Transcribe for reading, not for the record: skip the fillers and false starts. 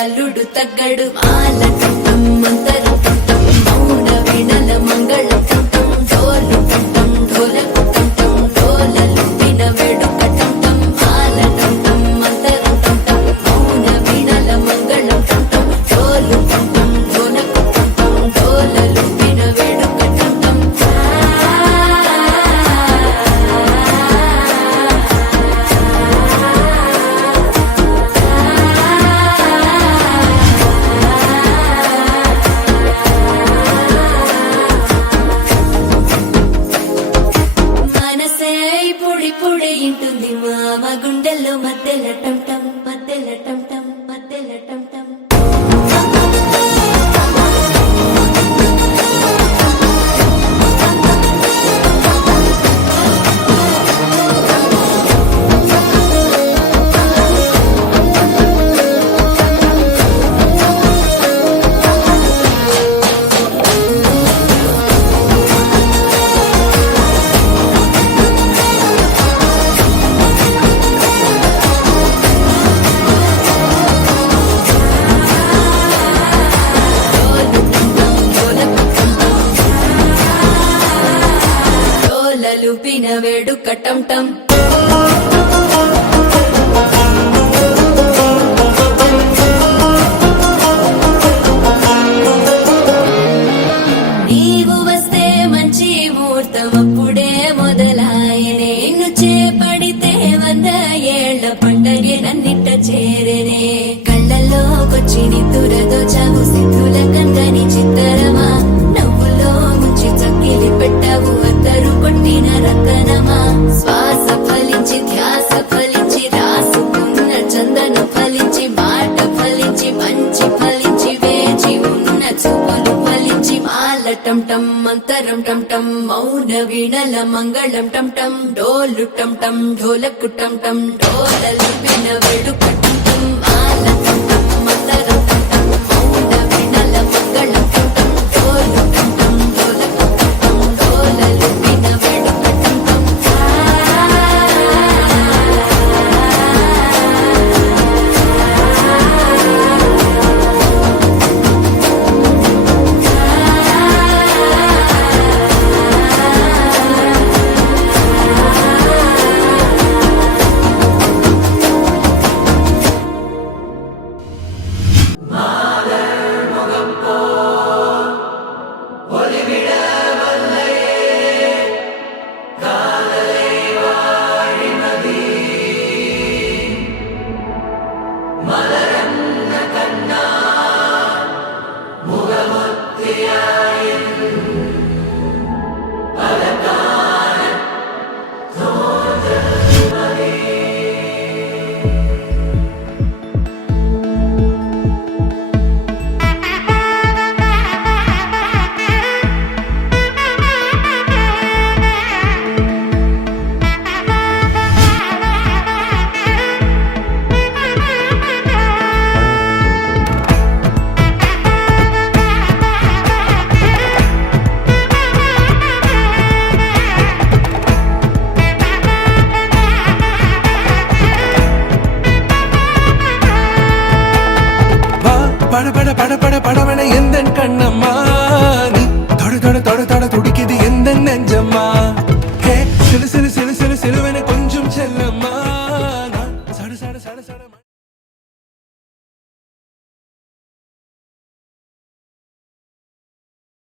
అల్లుడు తగ్గడు మాల టం మంతరం టం మౌన వీణల మంగళం టం డోలు టం ఢోలకు టం డోలలు విన వేడుక టం మాల టం మంతరం టం మౌన వీణల మంగళం టం డోలు టం ఢోలకు టం డోలలు విన వేడుక టం పొడి ఇంటుంది మామ గుండెల్లో మధ్యల టం టం మధ్యల టం టం మధ్యల టం టం లూపిన వేడుక టం టం నీవు వస్తే మంచి ముహూర్తం అప్పుడే మొదలాయనే నిన్ను చేపడితే 100 ఏళ్ల పండగే నన్నిట్ట చేరేనే కళ్ళల్లోకొచ్చి నిద్దురదో చావు సిద్ధుల కందని చిత్తరమా నవ్వులో ముంచి చక్కిలి పెట్టావు అద్దరు కొట్టిన రతనమా శ్వాస ఫలించి ధ్యాస ఫలించి రాసుకున్న చందన ఫలించి మాట ఫలించి మంచి ఫలించి వేచి ఉన్న చూపులు ఫలించి మాల టం టం మంతరం టం టం మౌన వీణల మంగళం టం టం డోలు టం టం ఢోలకు టం టం డోలలు విన వేడుక టం టం మాల టం టం మంతరం టం టం మౌన వీణల మంగళం టం టం డోలు టం టం ఢోలకు టం టం డోలలు విన వేడుక టం టం பட பட பட பட படவன எந்த